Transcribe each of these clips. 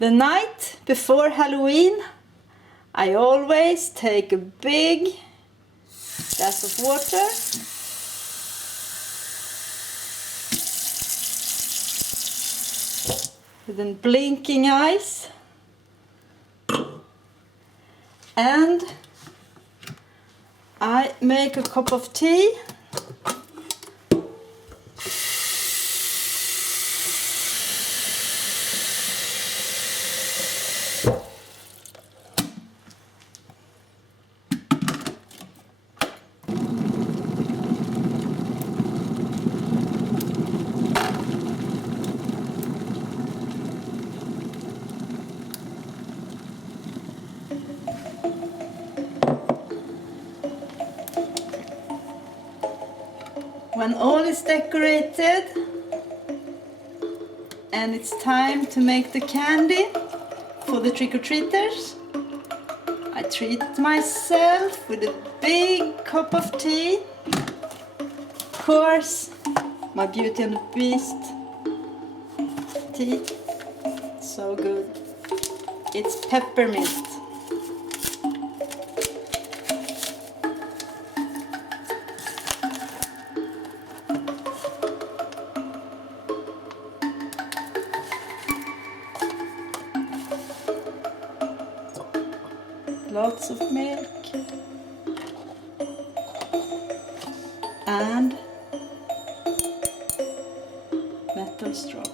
The night before Halloween, I always take a big glass of water with then blinking eyes, and I make a cup of tea. When all is decorated and it's time to make the candy for the trick-or-treaters, I treat myself with a big cup of tea. Of course, my Beauty and the Beast tea. So good. It's peppermint. Lots of milk and metal straw.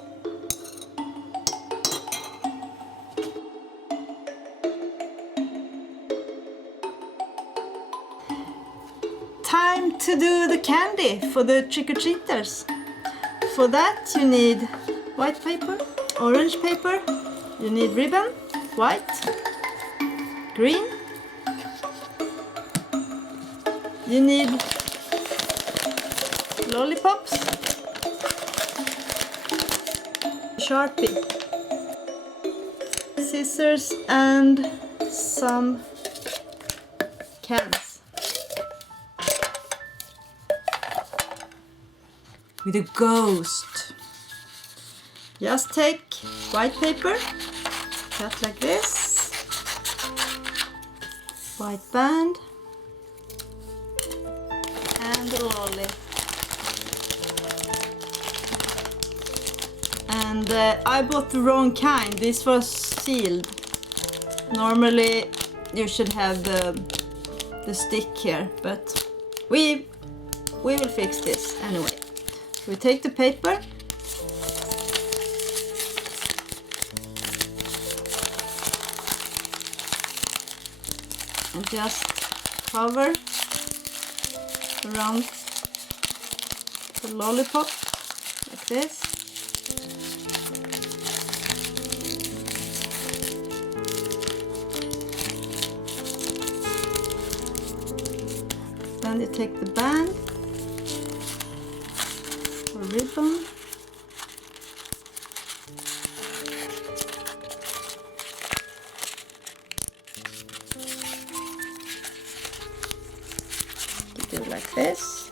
Time to do the candy for the trick-or-treaters. For that you need white paper, orange paper, you need ribbon, white, green, you need lollipops, Sharpie, scissors and some cans. With a ghost. Just take white paper, cut like this. White band and a lolly, and I bought the wrong kind. This was sealed. Normally you should have the stick here, but we will fix this anyway. We take the paper and just cover around the lollipop like this. Then you take the band or ribbon. Do like this.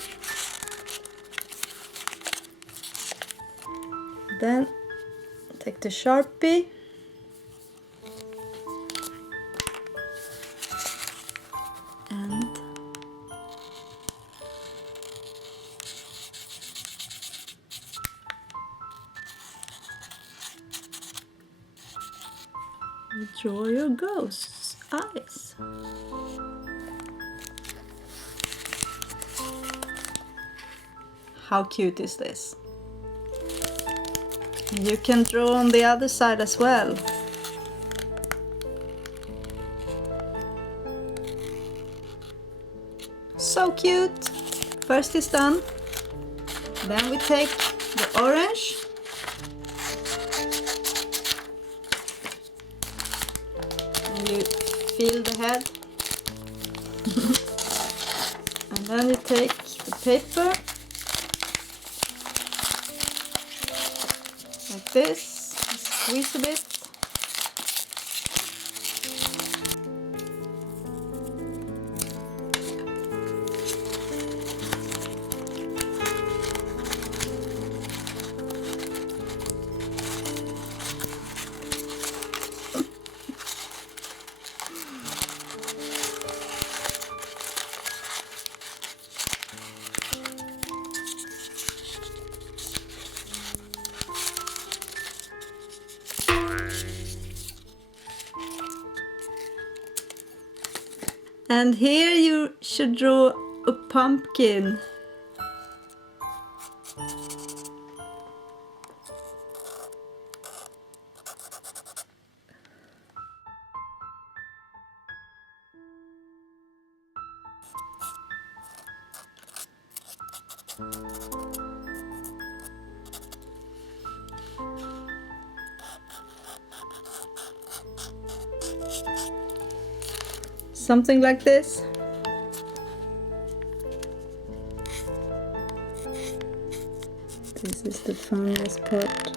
Then take the Sharpie and draw your ghost's eyes. How cute is this? You can draw on the other side as well. So cute! First is done. Then we take the orange and you fill the head. And then you take the paper like this, squeeze a bit. And here you should draw a pumpkin. Something like this. This is the funniest part.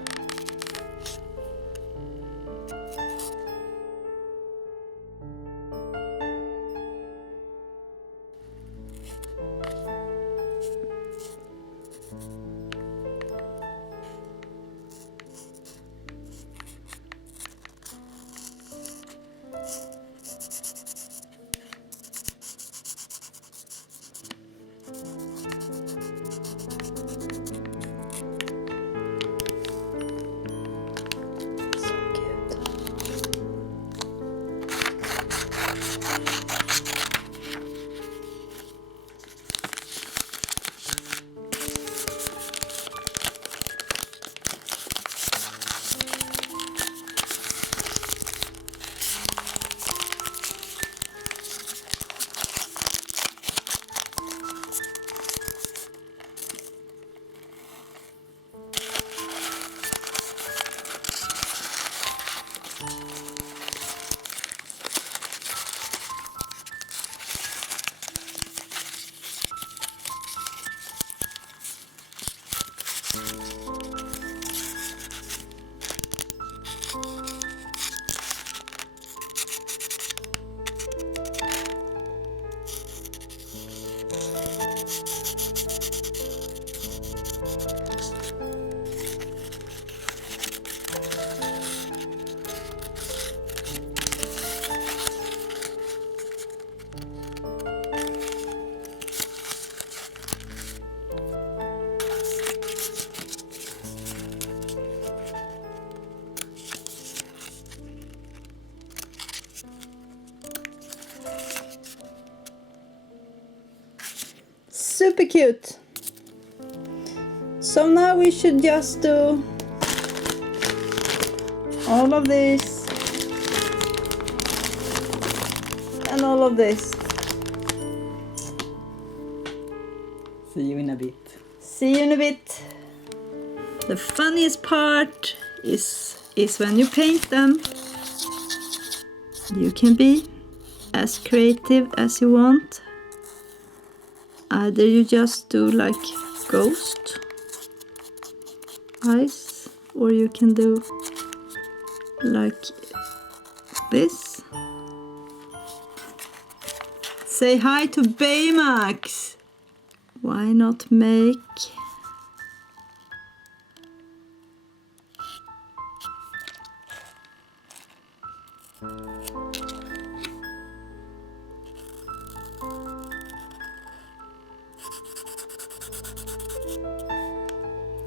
Super cute. So now we should just do all of this and all of this. See you in a bit. See you in a bit. The funniest part is when you paint them. You can be as creative as you want. Either you just do like ghost eyes, or you can do like this. Say hi to Baymax. Why not make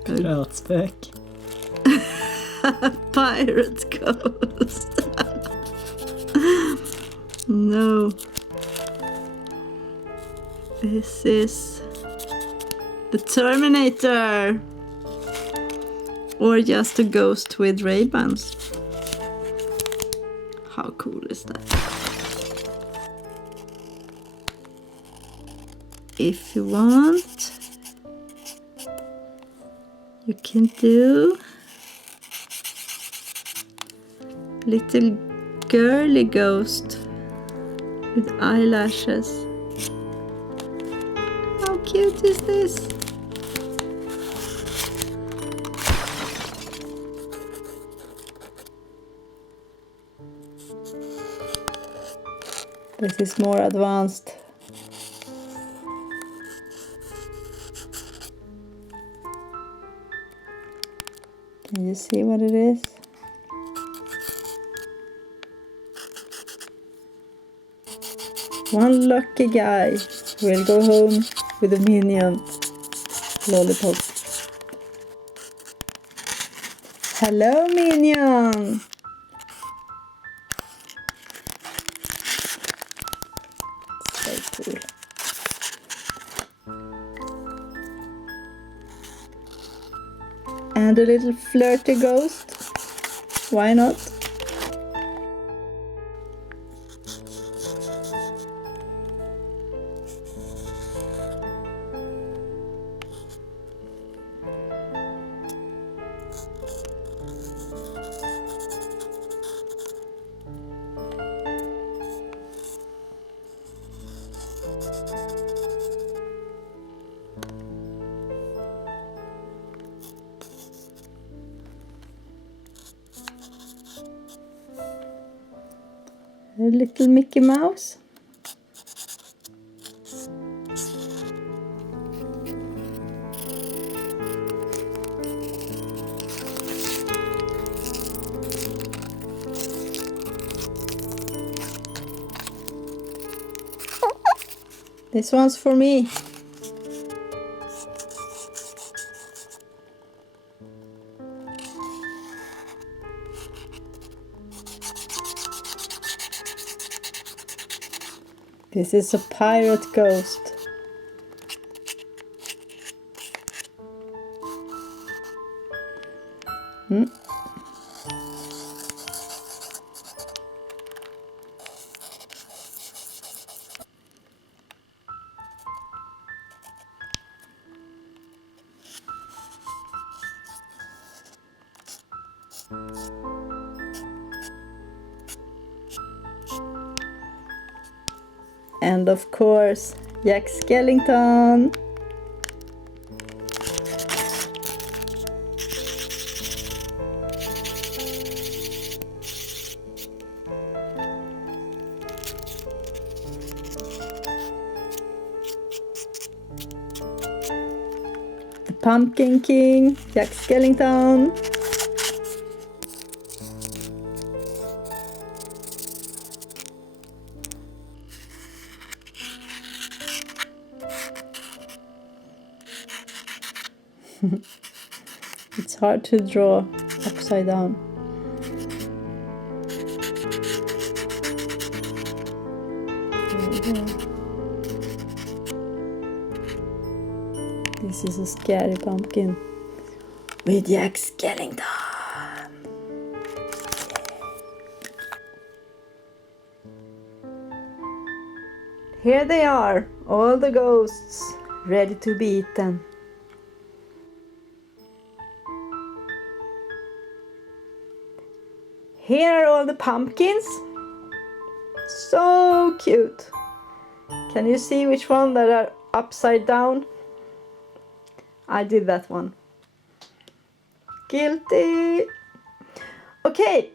Grötspök. pirate ghost? No. This is the Terminator. Or just a ghost with Ray-Bans. How cool is that? If you want, you can do little girly ghost with eyelashes. How cute is this? This is more advanced. Can you see what it is? One lucky guy will go home with a minion. Lollipops. Hello, minion! And a little flirty ghost. Why not? A little Mickey Mouse. This one's for me. This is a pirate ghost. And of course, Jack Skellington. The Pumpkin King, Jack Skellington. It's hard to draw upside down. This is a scary pumpkin with Jack Skellington. Here they are, all the ghosts, ready to be eaten. Here are all the pumpkins. So cute. Can you see which one that are upside down? I did that one. Guilty. Okay.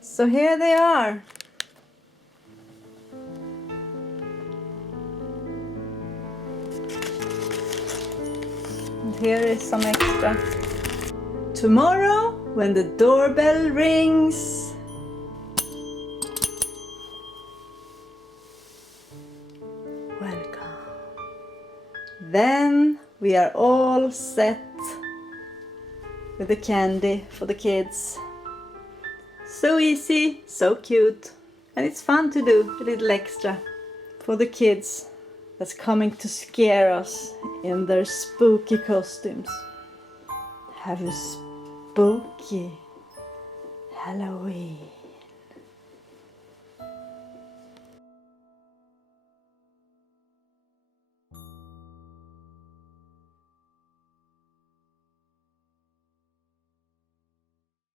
So here they are. And here is some extra. Tomorrow, when the doorbell rings, welcome. Then we are all set with the candy for the kids. So easy, so cute, and it's fun to do a little extra for the kids that's coming to scare us in their spooky costumes. Have a spooky Halloween.